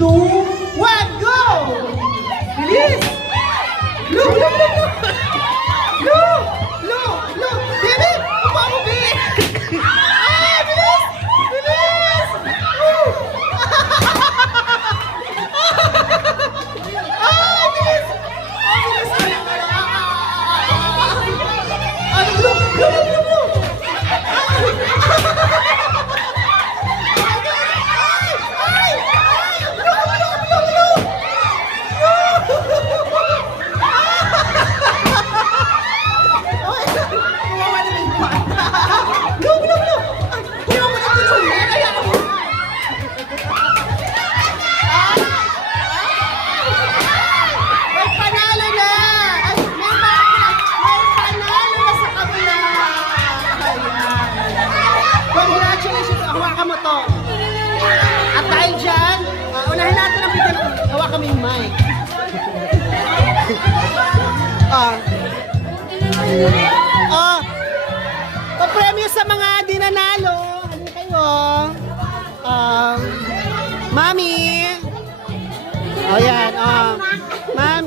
2, 1, go! Bilis! Look, look, look, look! Look! Look! Look! Baby! Upa mo, baby! Ah! Bilis! Bilis! Woo! Ah! Bilis! Ah! Bilis! Ah! Look! Look! Look! Look! Look! Congratulations! Hawakan mo to. At dahil dyan, unahin natin ang bigyan. Hawakan mo yung mic. Papremyo sa mga di nanalo. Ano kayo? Mami. Ayan. Ma'am.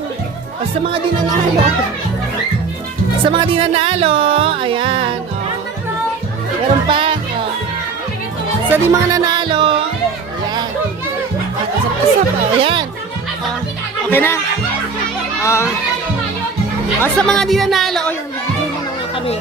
Sa mga di nanalo. Sa mga di nanalo. Ayan. Meron pa. Sa di mga nanalo. Ayan. Asap. Ayan. Okay na. Sa mga di nanalo. Ayan. Bigyan mo na nga kami.